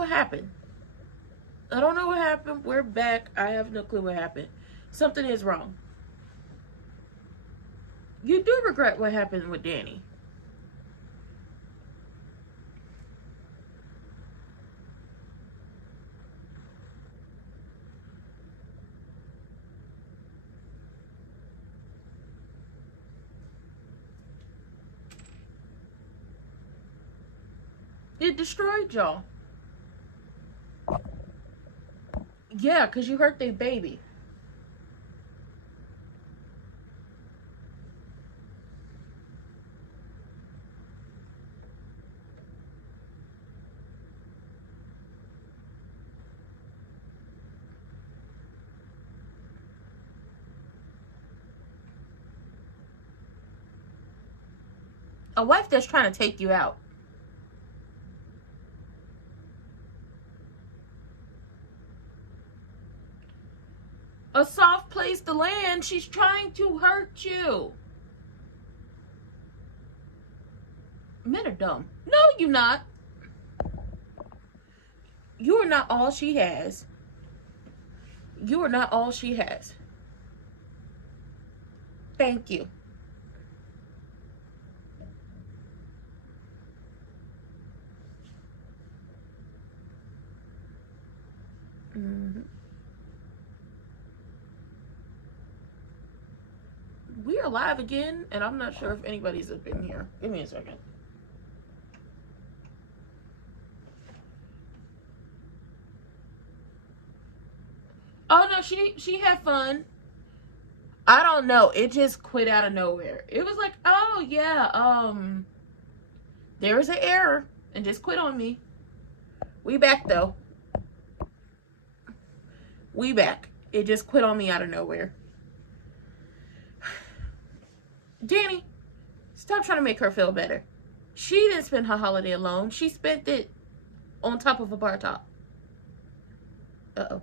what happened. I don't know what happened. We're back. I have no clue what happened. Something is wrong. You do regret what happened with Danny. It destroyed y'all. Yeah, because you hurt their baby. A wife that's trying to take you out. A soft place to land. She's trying to hurt you. Men are dumb. No, you're not. You are not all she has. You are not all she has. Thank you. We are live again, and I'm not sure if anybody's up in here. Give me a second. Oh no, she had fun. I don't know. It just quit out of nowhere. It was like, oh yeah, there was an error and just quit on me. We back though. We back. It just quit on me out of nowhere. Danny, stop trying to make her feel better. She didn't spend her holiday alone. She spent it on top of a bar top. Uh-oh.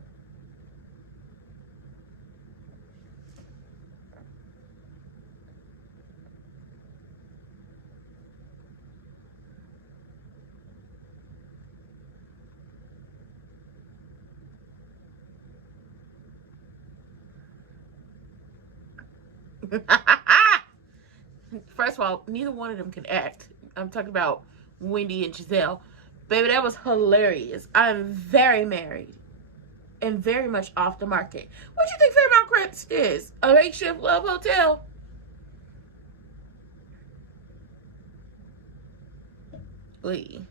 First of all, neither one of them can act. I'm talking about Wendy and Giselle. Baby, that was hilarious. I'm very married and very much off the market. What do you think Fairmount Cribs is? A makeshift love hotel? Lee.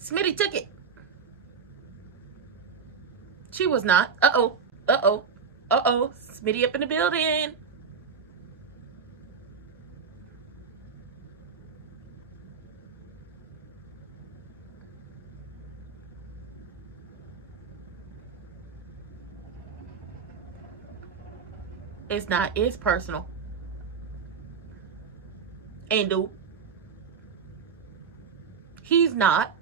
Smitty took it. She was not. Uh-oh. Uh-oh. Uh-oh. Smitty up in the building. It's not. It's personal. And dude. He's not.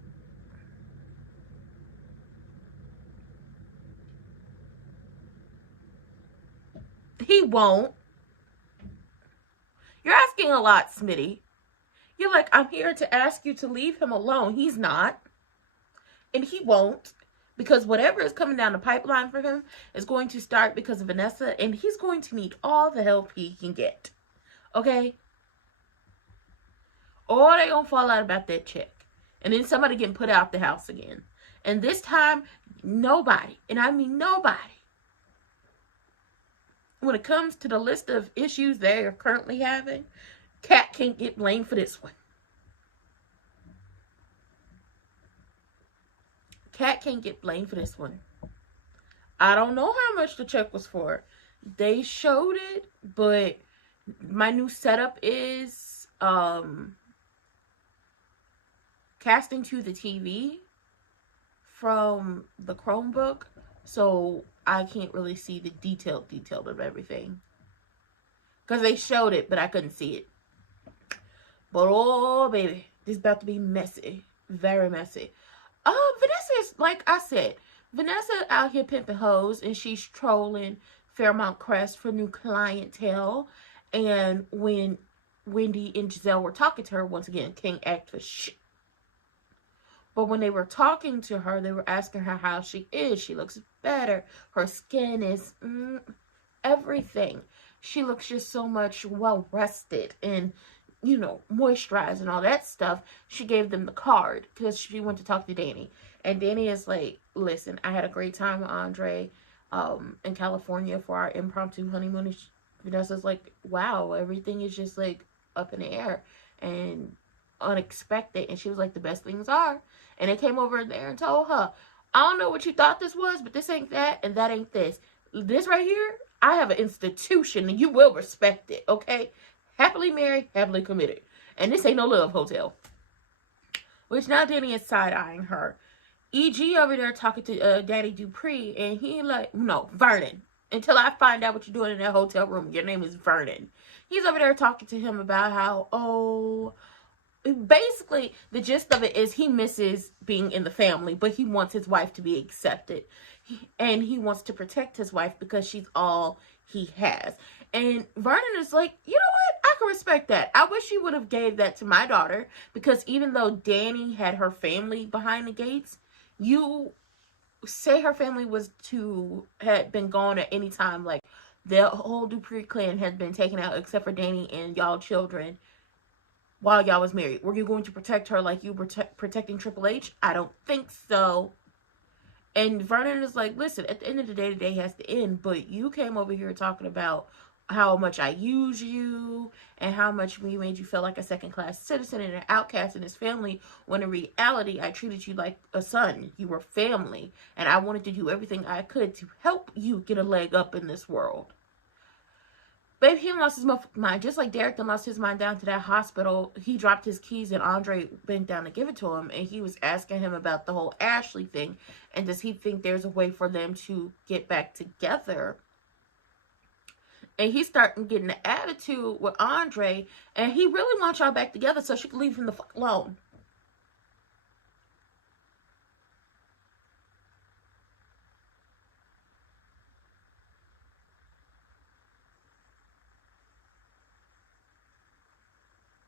He won't. You're asking a lot, Smitty. You're like, I'm here to ask you to leave him alone. He's not. And he won't. Because whatever is coming down the pipeline for him is going to start because of Vanessa. And he's going to need all the help he can get. Okay? Or they gonna fall out about that check. And then somebody getting put out the house again. And this time, nobody, and I mean nobody, when it comes to the list of issues they are currently having, Kat can't get blamed for this one. Kat can't get blamed for this one. I don't know how much the check was for. They showed it, but my new setup is casting to the TV from the Chromebook, so I can't really see the detail of everything. Because they showed it, but I couldn't see it. But oh, baby, this is about to be messy. Very messy. Vanessa is, like I said, Vanessa out here pimping hoes, and she's trolling Fairmount Crest for new clientele. And when Wendy and Giselle were talking to her, once again, King act for shit. But when they were talking to her, they were asking her how she is. She looks better. Her skin is everything. She looks just so much well rested and, moisturized and all that stuff. She gave them the card because she went to talk to Danny. And Danny is like, listen, I had a great time with Andre in California for our impromptu honeymoon. And Vanessa's like, wow, everything is just like up in the air and unexpected. And she was like, the best things are. And they came over there and told her, I don't know what you thought this was, but this ain't that and that ain't this. This right here, I have an institution and you will respect it, okay? Happily married, happily committed. And this ain't no love hotel. Which now Danny is side-eyeing her. E.G. over there talking to Daddy Dupree, and he like, no, Vernon. Until I find out what you're doing in that hotel room, your name is Vernon. He's over there talking to him about how, basically the gist of it is he misses being in the family, but he wants his wife to be accepted, and he wants to protect his wife because she's all he has. And Vernon is like, you know what, I can respect that. I wish you would have gave that to my daughter, because even though Danny had her family behind the gates, you say her family had been gone at any time, like the whole Dupree clan had been taken out except for Danny and y'all children while y'all was married. Were you going to protect her like you were protecting Triple H? I don't think so. And Vernon is like, listen, at the end of the day has to end, but you came over here talking about how much I use you and how much we made you feel like a second-class citizen and an outcast in his family, when in reality, I treated you like a son. You were family, and I wanted to do everything I could to help you get a leg up in this world. Baby, he lost his mind. Just like Derek lost his mind down to that hospital. He dropped his keys and Andre bent down to give it to him. And he was asking him about the whole Ashley thing. And does he think there's a way for them to get back together? And he's starting getting an attitude with Andre. And he really wants y'all back together so she can leave him the fuck alone.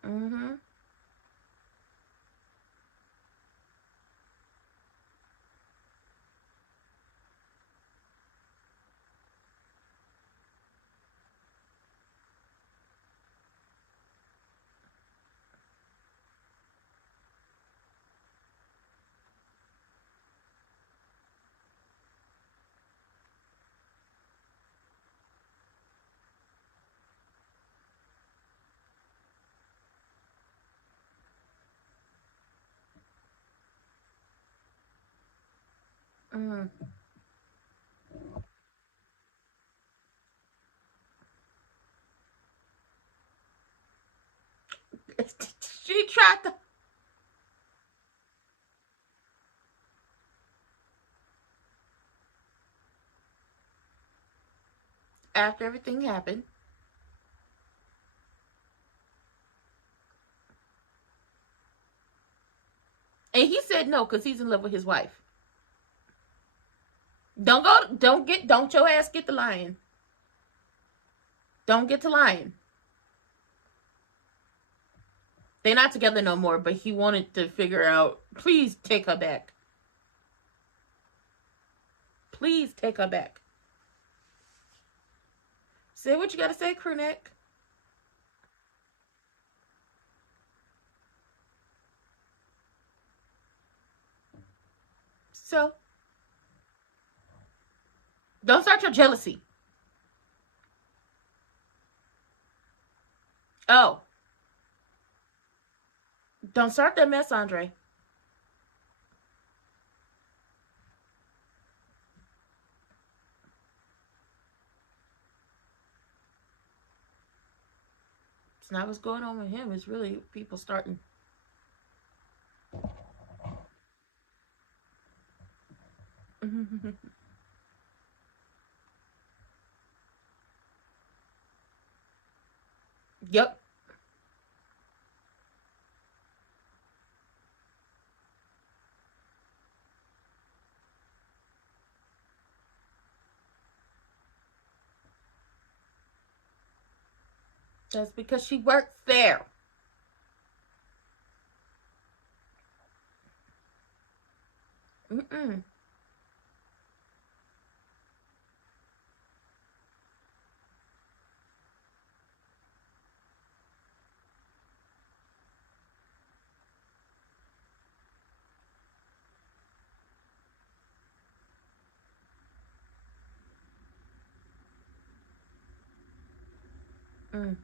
Mm-hmm. Mm. She tried to... After everything happened. And he said no because he's in love with his wife. Don't your ass get the lying. Don't get to lying. They're not together no more, but he wanted to figure out, please take her back. Please take her back. Say what you gotta say, crew neck. So, don't start your jealousy. Oh, don't start that mess, Andre. It's not what's going on with him. It's really people starting. Yep. That's because she works there. Mm-mm. Mm.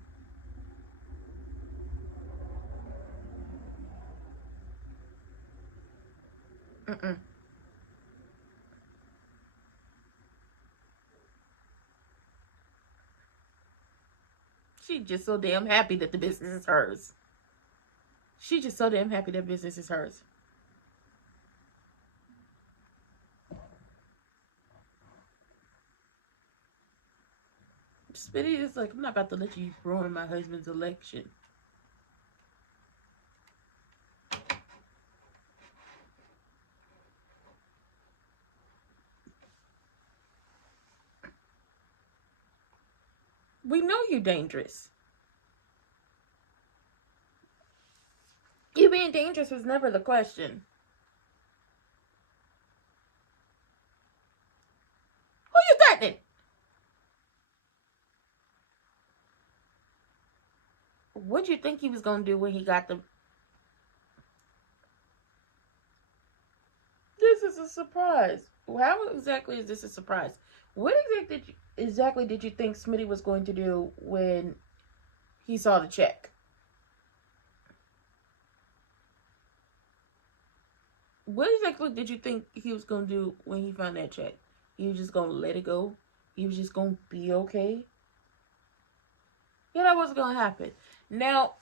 Mm-mm. She's just so damn happy that the business is hers. She's just so damn happy that business is hers. Smitty is like, I'm not about to let you ruin my husband's election. We know you're dangerous. You being dangerous was never the question. Who you threatening? What'd you think he was gonna do when he got the... This is a surprise. How exactly is this a surprise? What exactly did you think Smitty was going to do when he saw the check? What exactly did you think he was going to do when he found that check? He was just going to let it go? He was just going to be okay? Yeah, that wasn't going to happen. Now,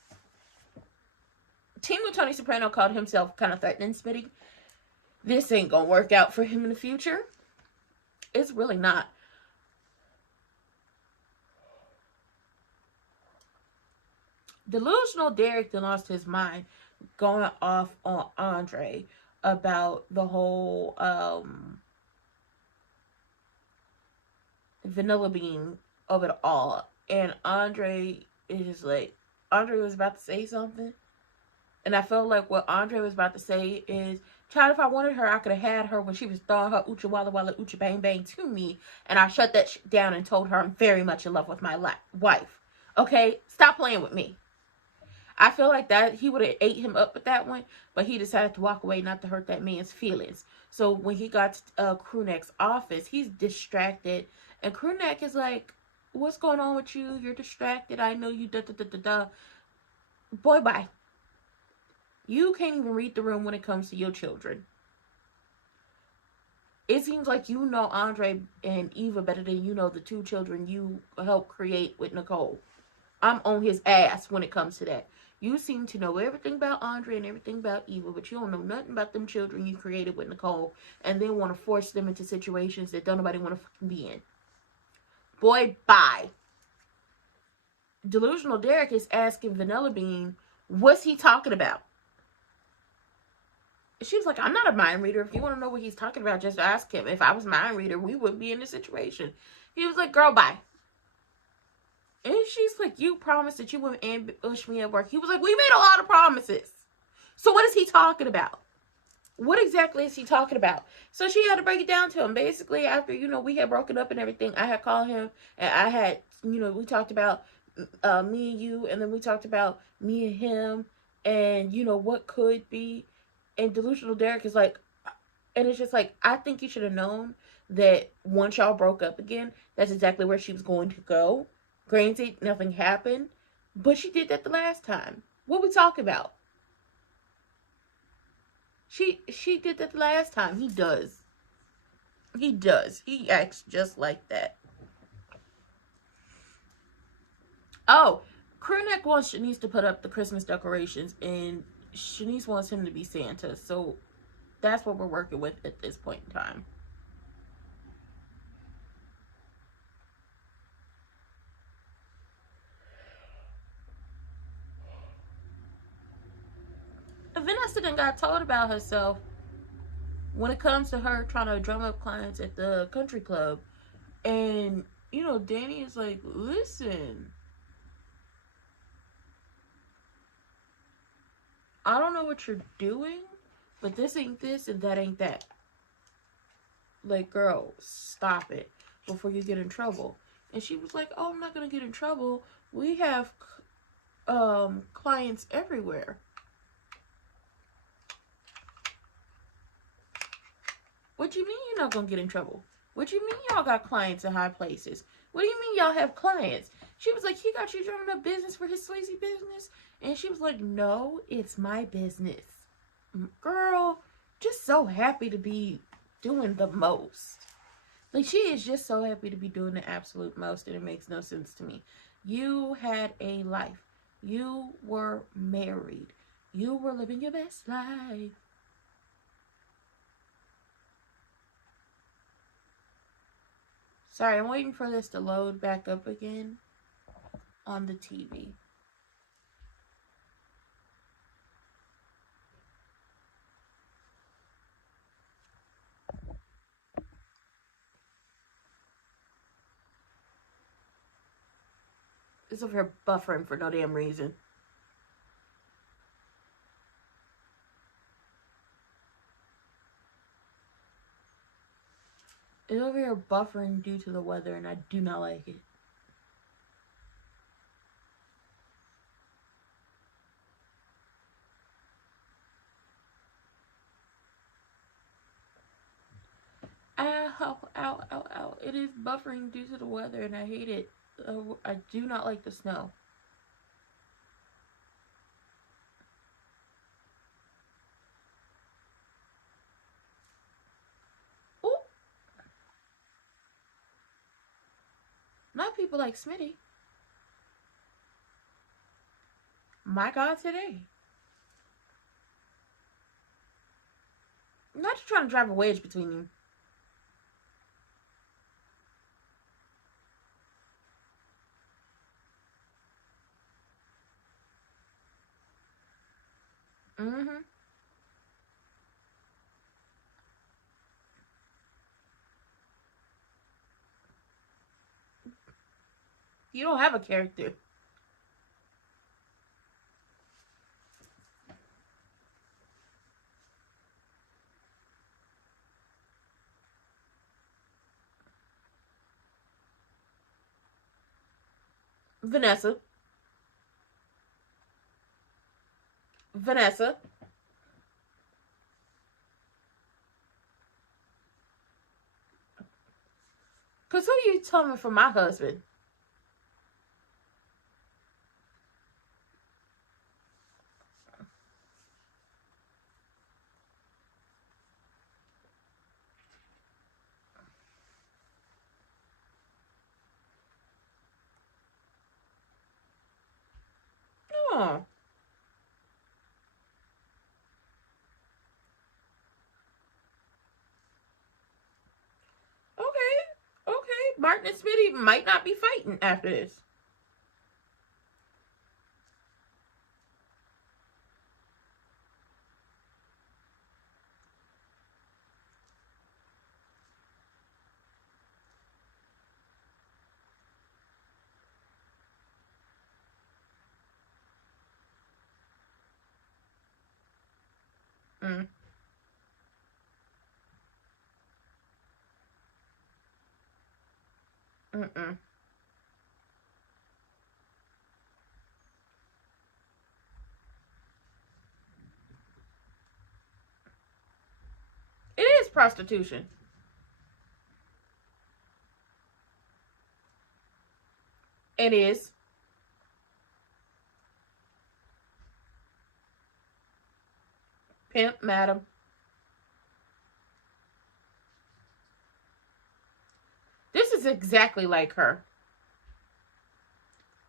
Team with Tony Soprano called himself kind of threatening Smitty. This ain't going to work out for him in the future. It's really not. Delusional Derek then lost his mind going off on Andre about the whole vanilla bean of it all. And Andre was about to say something. And I felt like what Andre was about to say is, child, if I wanted her, I could have had her when she was throwing her Ucha Walla Walla Ucha Bang Bang to me. And I shut that down and told her I'm very much in love with my wife. Okay? Stop playing with me. I feel like that he would have ate him up with that one, but he decided to walk away not to hurt that man's feelings. So when he got to Crewneck's office, he's distracted. And Crewneck is like, what's going on with you? You're distracted. I know you da-da-da-da-da. Boy, bye. You can't even read the room when it comes to your children. It seems like you know Andre and Eva better than you know the two children you helped create with Nicole. I'm on his ass when it comes to that. You seem to know everything about Andre and everything about Eva, but you don't know nothing about them children you created with Nicole, and then want to force them into situations that don't nobody want to fucking be in. Boy, bye. Delusional Derek is asking Vanilla Bean, what's he talking about? She was like, I'm not a mind reader. If you want to know what he's talking about, just ask him. If I was a mind reader, we wouldn't be in this situation. He was like, girl, bye. And she's like, you promised that you wouldn't ambush me at work. He was like, we made a lot of promises. So what is he talking about? What exactly is he talking about? So she had to break it down to him. Basically, after, we had broken up and everything, I had called him and I had, we talked about me and you, and then we talked about me and him and, what could be. And Delusional Derek is like, and it's just like, I think you should have known that once y'all broke up again, that's exactly where she was going to go. Granted, nothing happened, but she did that the last time. What we talking about? She did that the last time. He does. He does. He acts just like that. Oh, Crewneck wants Shanice to put up the Christmas decorations, and Shanice wants him to be Santa. So that's what we're working with at this point in time. Vanessa then got told about herself when it comes to her trying to drum up clients at the country club. And, Danny is like, listen, I don't know what you're doing, but this ain't this and that ain't that. Like, girl, stop it before you get in trouble. And she was like, oh, I'm not going to get in trouble. We have clients everywhere. What you mean you're not going to get in trouble? What you mean y'all got clients in high places? What do you mean y'all have clients? She was like, he got you joining a business for his sleazy business? And she was like, no, it's my business. Girl, just so happy to be doing the most. Like, she is just so happy to be doing the absolute most, and it makes no sense to me. You had a life. You were married. You were living your best life. Sorry, I'm waiting for this to load back up again on the TV. It's over here buffering for no damn reason. It's over here buffering due to the weather, and I do not like it. Ow, ow, ow, ow. It is buffering due to the weather, and I hate it. I do not like the snow. Ooh. Not people like Smitty. My God, today. I'm not just trying to drive a wedge between you. Mm-hmm. You don't have a character. Vanessa. Vanessa. Because who you telling for my husband? Oh. Okay. Okay. Martin and Smitty might not be fighting after this. Mm. Mm-mm. It is prostitution. It is. Pimp, madam. This is exactly like her.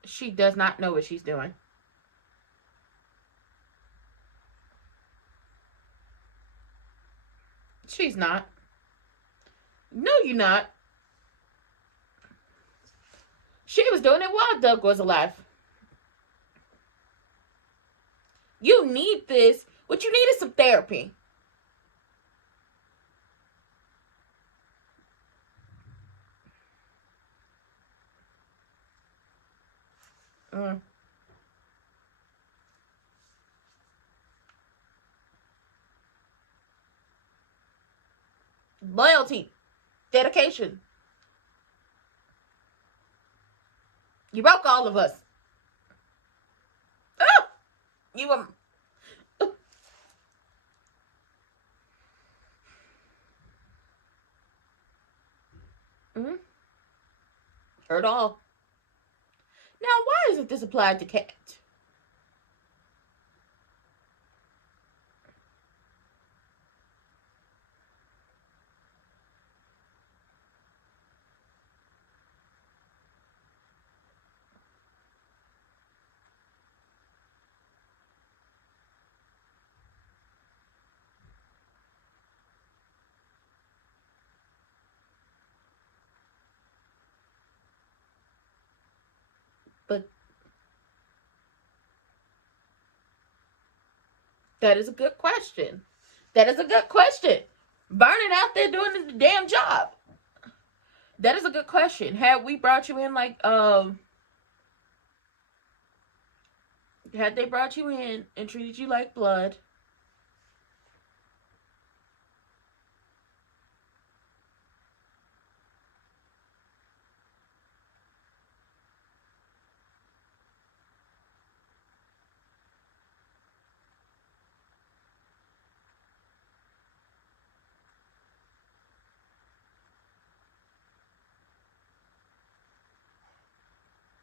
She does not know what she's doing. She's not. No, you're not. She was doing it while Doug was alive. You need this. What you need is some therapy. Mm. loyalty, dedication. You broke all of us. Oh, you were... Heard all. Now, why isn't this applied to Cat? But that is a good question. That is a good question. Burning out there doing the damn job. That is a good question. Had we brought you in like, had they brought you in and treated you like blood,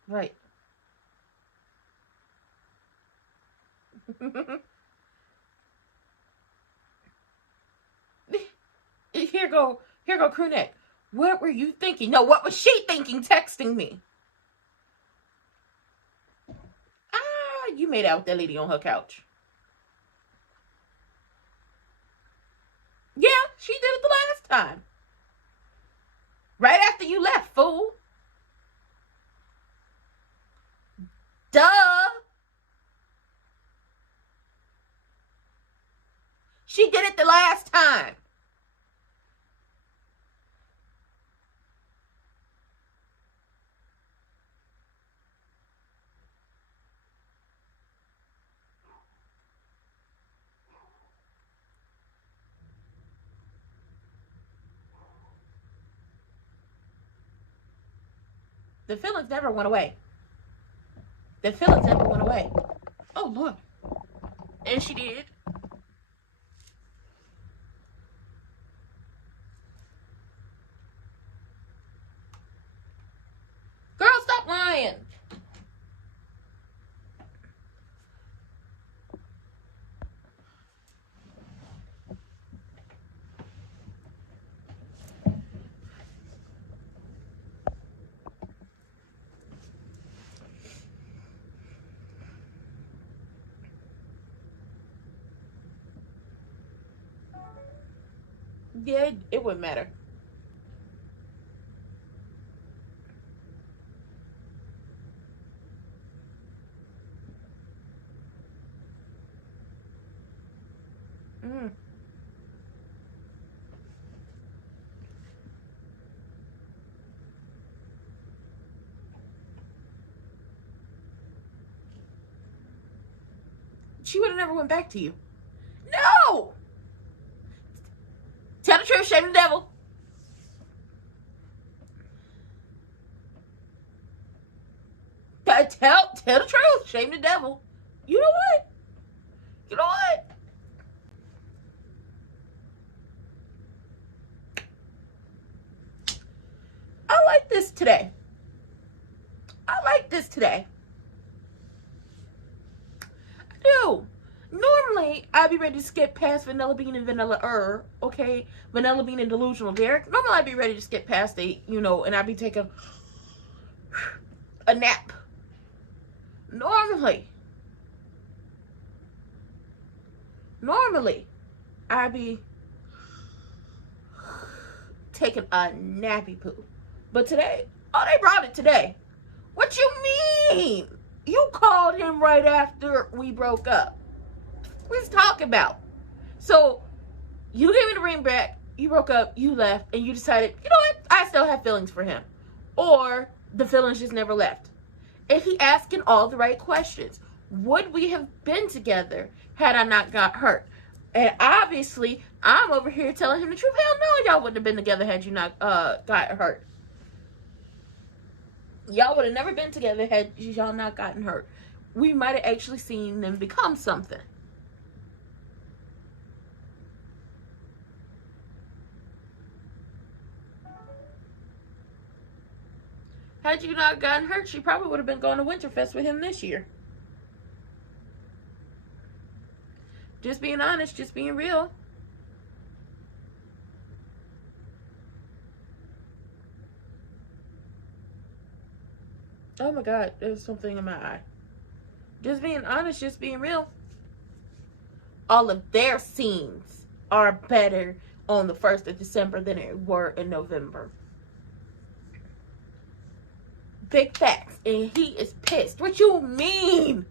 right. Here go crewneck. What were you thinking? No, what was she thinking texting me? You made out with that lady on her couch. Yeah, she did it the last time. Right after you left, fool. Duh. She did it the last time. The feelings never went away. The feelings never went away. Oh, Lord. And she did. Girl, stop lying. Yeah, it wouldn't matter. She would have never went back to you. No! Tell the truth, shame the devil. Tell the truth, shame the devil. You know what? You know what? I like this today. I like this today. I do. Normally, I'd be ready to skip past Vanilla Bean and Vanilla okay? Vanilla Bean and Delusional Derek. Normally, I'd be ready to skip past it, you know, and I'd be taking a nap. Normally, I'd be taking a nappy poo. But today, oh, they brought it today. What you mean? You called him right after we broke up. What was talking about? So, you gave me the ring back, you broke up, you left, and you decided, you know what? I still have feelings for him. Or, the feelings just never left. And he asking all the right questions. Would we have been together had I not got hurt? And obviously, I'm over here telling him the truth. Hell no, y'all wouldn't have been together had you not got hurt. Y'all would have never been together had y'all not gotten hurt. We might have actually seen them become something. Had you not gotten hurt, she probably would have been going to Winterfest with him this year. Just being honest, just being real. Oh my God, there's something in my eye. Just being honest, just being real. All of their scenes are better on the 1st of December than it were in November. Big facts. And he is pissed. What you mean?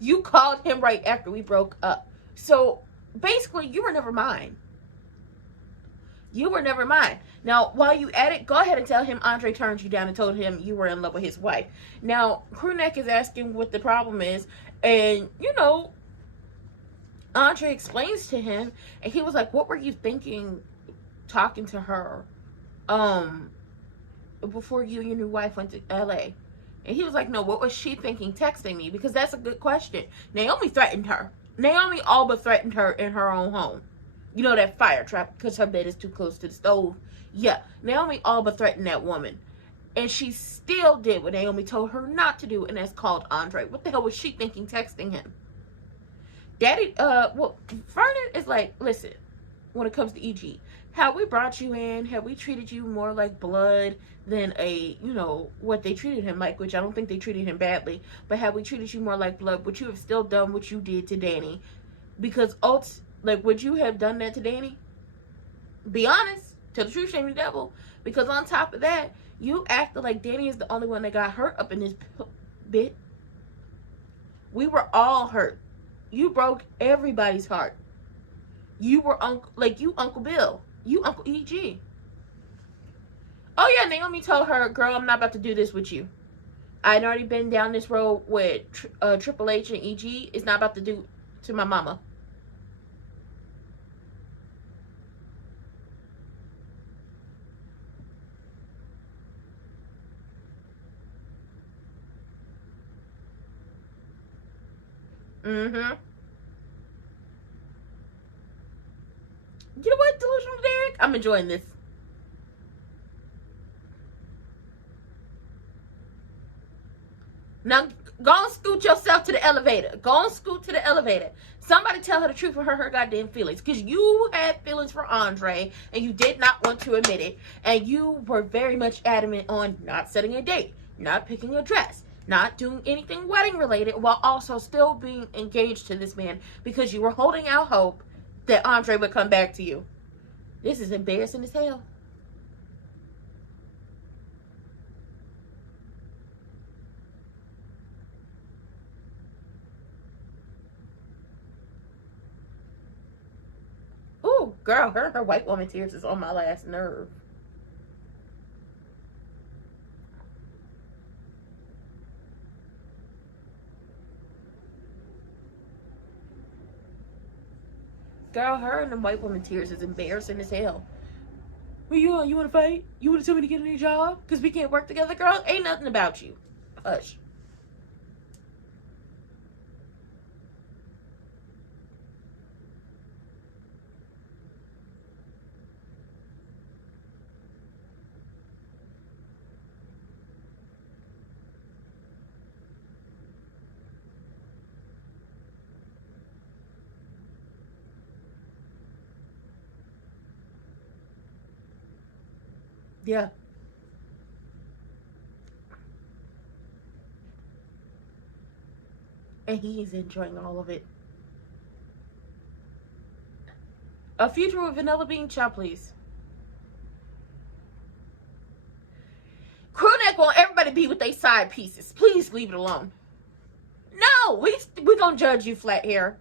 You called him right after we broke up. So basically, you were never mine. You were never mine. Now, while you at it, go ahead and tell him Andre turned you down and told him you were in love with his wife. Now, Crewneck is asking what the problem is. And, you know, Andre explains to him. And he was like, what were you thinking talking to her before you and your new wife went to L.A.? And he was like, no, what was she thinking texting me? Because that's a good question. Naomi threatened her. Naomi all but threatened her in her own home. You know, that fire trap because her bed is too close to the stove. Yeah, Naomi all but threatened that woman. And she still did what Naomi told her not to do, and that's called Andre. What the hell was she thinking texting him? Daddy, well, Vernon is like, listen, when it comes to EG, have we brought you in? Have we treated you more like blood than a, you know, what they treated him like, which I don't think they treated him badly, but have we treated you more like blood? Would you have still done what you did to Danny? Because like, would you have done that to Danny? Be honest. Tell the truth, shame the devil. Because on top of that, you acted like Danny is the only one that got hurt up in this bit. We were all hurt. You broke everybody's heart. You were Uncle Bill. You Uncle EG. Oh yeah, Naomi told her, girl, I'm not about to do this with you. I'd already been down this road with Triple H and EG. It's not about to do to my mama. Mm-hmm. You know what, Delusional Derek? I'm enjoying this. Now, go and scoot yourself to the elevator. Go and scoot to the elevator. Somebody tell her the truth of her goddamn feelings. Because you had feelings for Andre, and you did not want to admit it. And you were very much adamant on not setting a date, not picking a dress, not doing anything wedding related, while also still being engaged to this man because you were holding out hope that Andre would come back to you. This is embarrassing as hell. Ooh, girl, her white woman tears is on my last nerve. Girl, her and the white woman tears is embarrassing as hell. Well, you want to fight? You want to tell me to get a new job? Because we can't work together, girl? Ain't nothing about you. Hush. Yeah. And he is enjoying all of it. A future with vanilla bean chop, please. Crewneck want everybody to be with their side pieces. Please leave it alone. No, we gonna judge you, flat hair.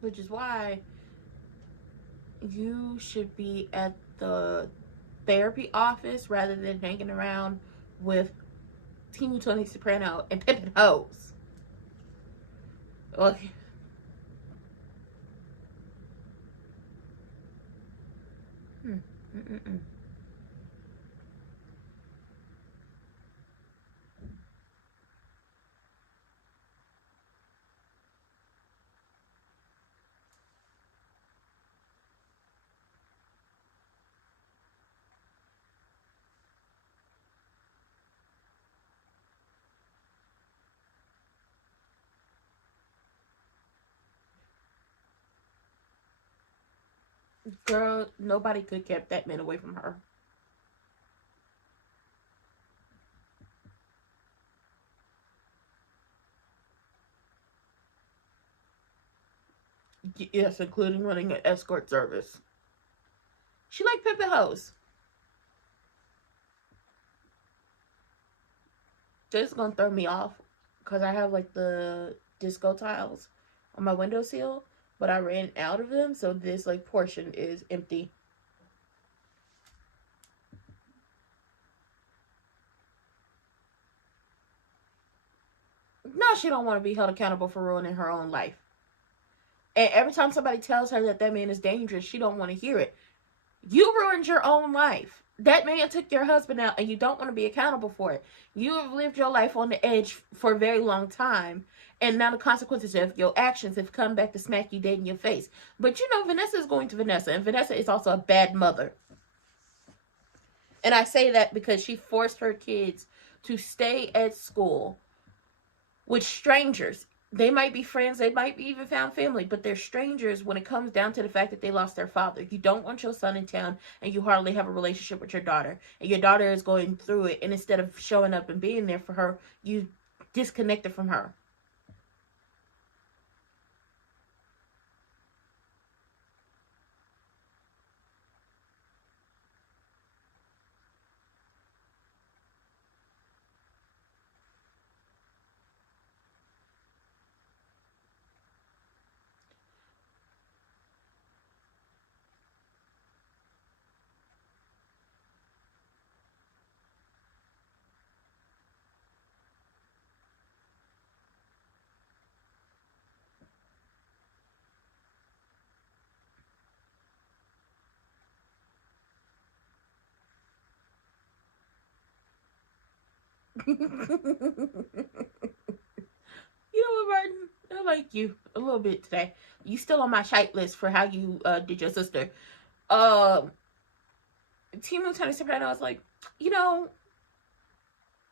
Which is why you should be at the therapy office rather than hanging around with Tony Soprano and pimping hoes. Like, mm, mm, mm, mm. Girl, nobody could keep that man away from her. Yes, including running an escort service. She like pimping hoes. This is gonna throw me off because I have like the disco tiles on my windowsill, but I ran out of them, so this like portion is empty. No, she don't want to be held accountable for ruining her own life. And every time somebody tells her that that man is dangerous, she don't want to hear it. You ruined your own life. That man took your husband out, and you don't want to be accountable for it. You have lived your life on the edge for a very long time, and now the consequences of your actions have come back to smack you dead in your face. But you know, Vanessa is going to Vanessa, and Vanessa is also a bad mother. And I say that because she forced her kids to stay at school with strangers. They might be friends, they might be even found family, but they're strangers when it comes down to the fact that they lost their father. You don't want your son in town, and you hardly have a relationship with your daughter, and your daughter is going through it, and instead of showing up and being there for her, you disconnected from her. You know what, Martin? I like you a little bit today. You still on my shite list for how you did your sister. Um, Team Tony Soprano was like, you know,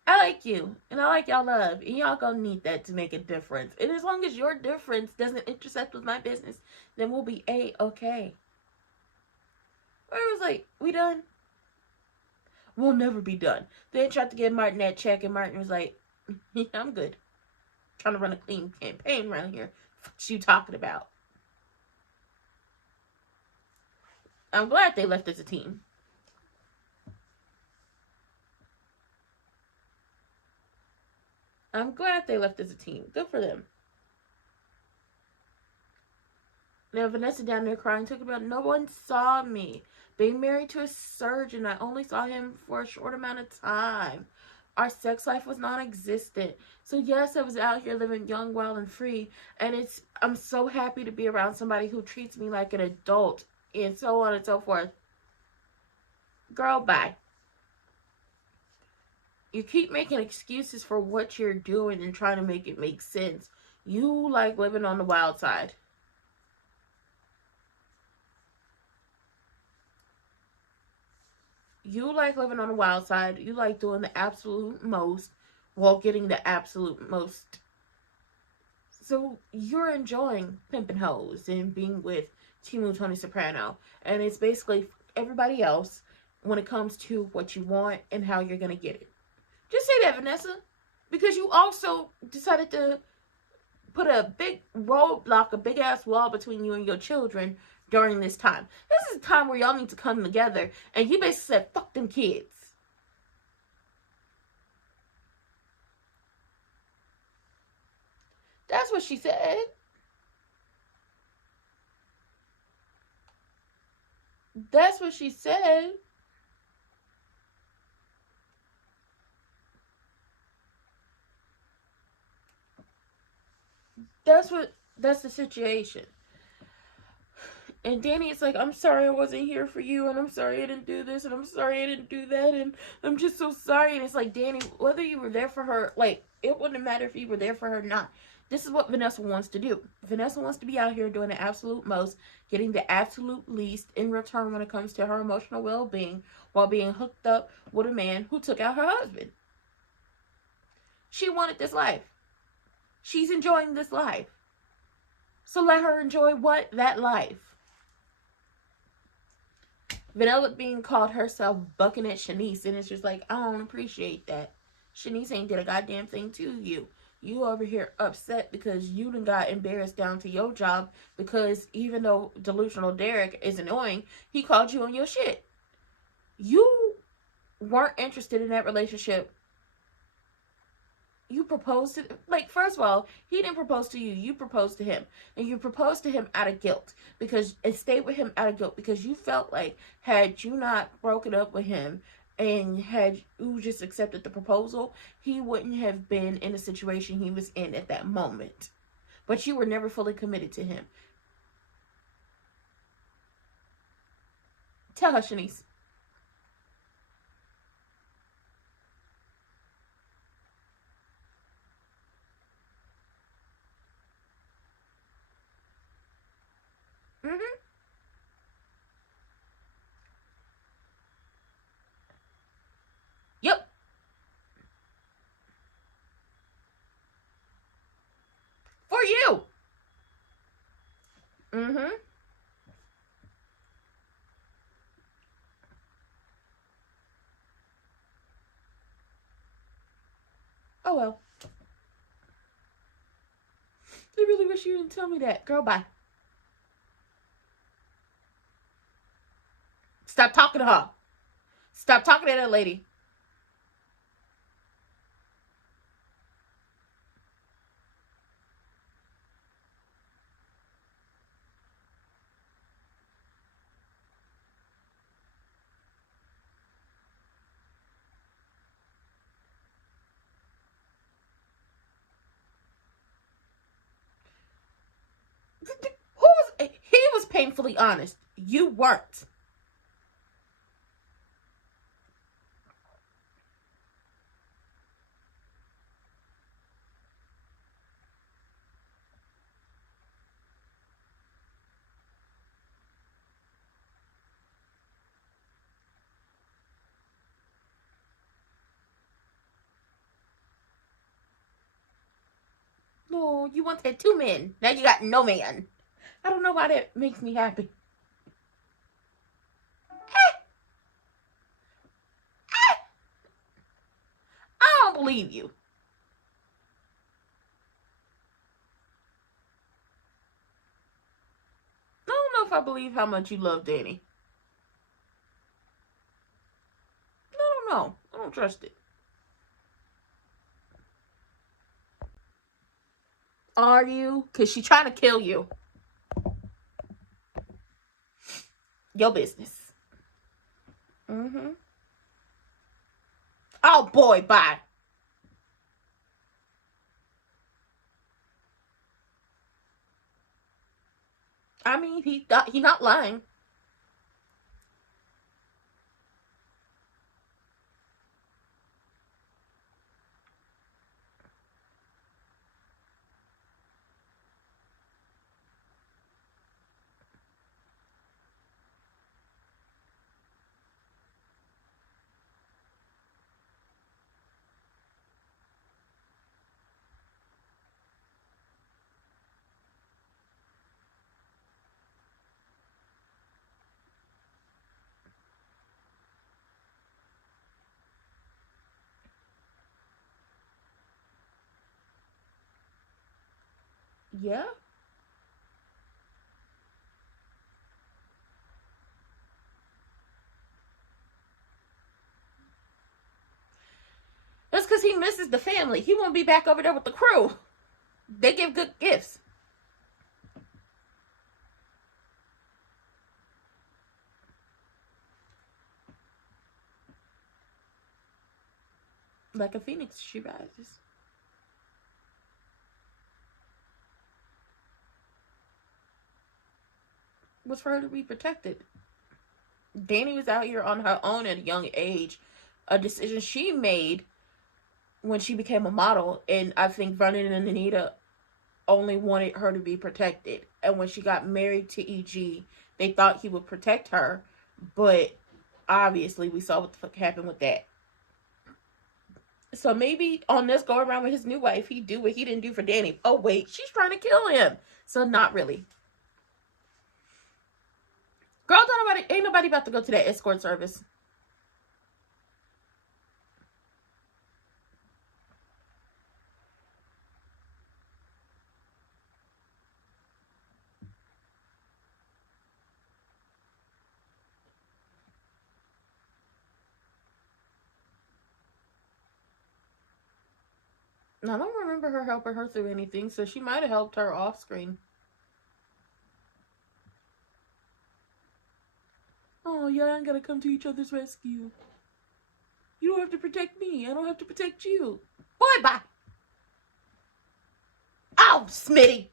I like you, and I like y'all love, and y'all gonna need that to make a difference. And as long as your difference doesn't intersect with my business, then we'll be A-okay. Or it was like, we done? We'll never be done. They tried to give Martin that check, and Martin was like, yeah, I'm good. Trying to run a clean campaign around here. What you talking about? I'm glad they left as a team. I'm glad they left as a team. Good for them. Now Vanessa down there crying, talking about no one saw me. Being married to a surgeon, I only saw him for a short amount of time. Our sex life was non-existent. So yes, I was out here living young, wild, and free. And I'm so happy to be around somebody who treats me like an adult, and so on and so forth. Girl, bye. You keep making excuses for what you're doing and trying to make it make sense. You like living on the wild side. You like living on the wild side. You like doing the absolute most while getting the absolute most. So you're enjoying pimping hoes and being with Tony Soprano. And it's basically everybody else when it comes to what you want and how you're going to get it. Just say that, Vanessa. Because you also decided to put a big roadblock, a big ass wall between you and your children during this time. This is a time where y'all need to come together. And you basically said, fuck them kids. That's what she said. That's what she said. That's the situation. And Danny is like, I'm sorry I wasn't here for you, and I'm sorry I didn't do this, and I'm sorry I didn't do that, and I'm just so sorry. And it's like, Danny, whether you were there for her, like, it wouldn't matter if you were there for her or not. This is what Vanessa wants to do. Vanessa wants to be out here doing the absolute most, getting the absolute least in return when it comes to her emotional well-being, while being hooked up with a man who took out her husband. She wanted this life. She's enjoying this life. So let her enjoy what? That life. Vanilla being called herself bucking at Shanice, and it's just like, I don't appreciate that. Shanice ain't did a goddamn thing to you. You over here upset because you done got embarrassed down to your job because even though delusional Derek is annoying, he called you on your shit. You weren't interested in that relationship. You proposed to, like, first of all, he didn't propose to you. You proposed to him. And you proposed to him out of guilt. And stayed with him out of guilt. Because you felt like, had you not broken up with him, and had you just accepted the proposal, he wouldn't have been in the situation he was in at that moment. But you were never fully committed to him. Tell her, Shanice. Mm-hmm. Yep. For you. Mm-hmm. Oh, well. I really wish you didn't tell me that. Girl, bye. Stop talking to her. Stop talking to that lady. He was painfully honest. You weren't. No, you once had two men. Now you got no man. I don't know why that makes me happy. I don't believe you. I don't know if I believe how much you love Danny. I don't know. I don't trust it. Are you? Because she's trying to kill you. Your business. Mm-hmm. Oh, boy, bye. I mean, he not lying. Yeah. That's because he misses the family. He won't be back over there with the crew. They give good gifts. Like a phoenix, she rises. Was for her to be protected. Danny was out here on her own at a young age. A decision she made when she became a model. And I think Vernon and Anita only wanted her to be protected. And when she got married to E.G., they thought he would protect her. But obviously, we saw what the fuck happened with that. So maybe on this go around with his new wife, he'd do what he didn't do for Danny. Oh, wait, she's trying to kill him. So not really. Girl, ain't nobody about to go to that escort service. I don't remember her helping her through anything, so she might have helped her off screen. Oh, y'all ain't gotta come to each other's rescue. You don't have to protect me. I don't have to protect you. Boy, bye. Oh, Smitty.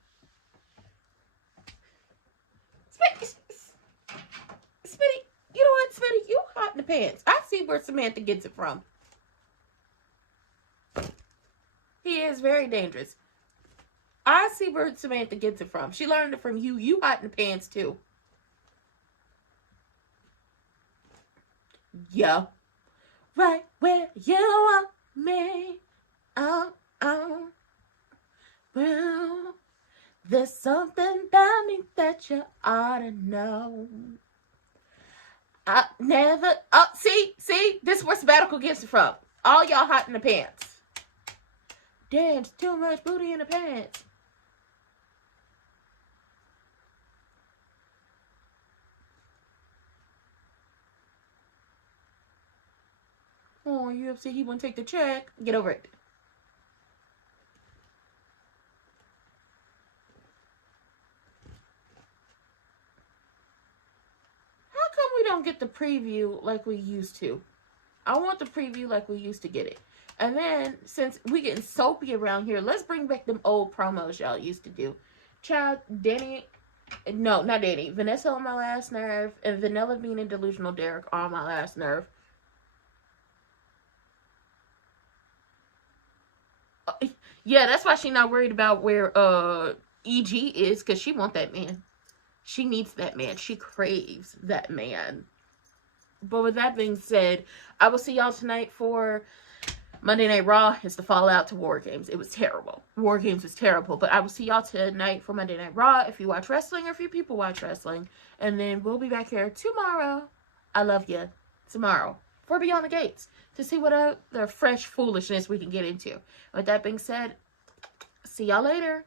Smitty, you know what, Smitty? You hot in the pants. I see where Samantha gets it from. He is very dangerous. I see where Samantha gets it from. She learned it from you. You hot in the pants, too. Yeah. Right where you want me. Oh. Well, there's something about me that you ought to know. I never... Oh, see? This is where sabbatical gets it from. All y'all hot in the pants. Damn, too much booty in the pants. Oh, you upset he won't take the check? Get over it. How come we don't get the preview like we used to? I want the preview like we used to get it. And then, since we getting soapy around here, let's bring back them old promos y'all used to do. Child, Danny... No, not Danny. Vanessa on my last nerve, and Vanilla Bean and Delusional Derek are on my last nerve. Yeah, that's why she's not worried about where E.G. is, because she wants that man. She needs that man. She craves that man. But with that being said, I will see y'all tonight for Monday Night Raw. It's the fallout to War Games. It was terrible. War Games was terrible. But I will see y'all tonight for Monday Night Raw if you watch wrestling or if you people watch wrestling. And then we'll be back here tomorrow. I love you. Tomorrow for Beyond the Gates to see what other fresh foolishness we can get into. With that being said, see y'all later.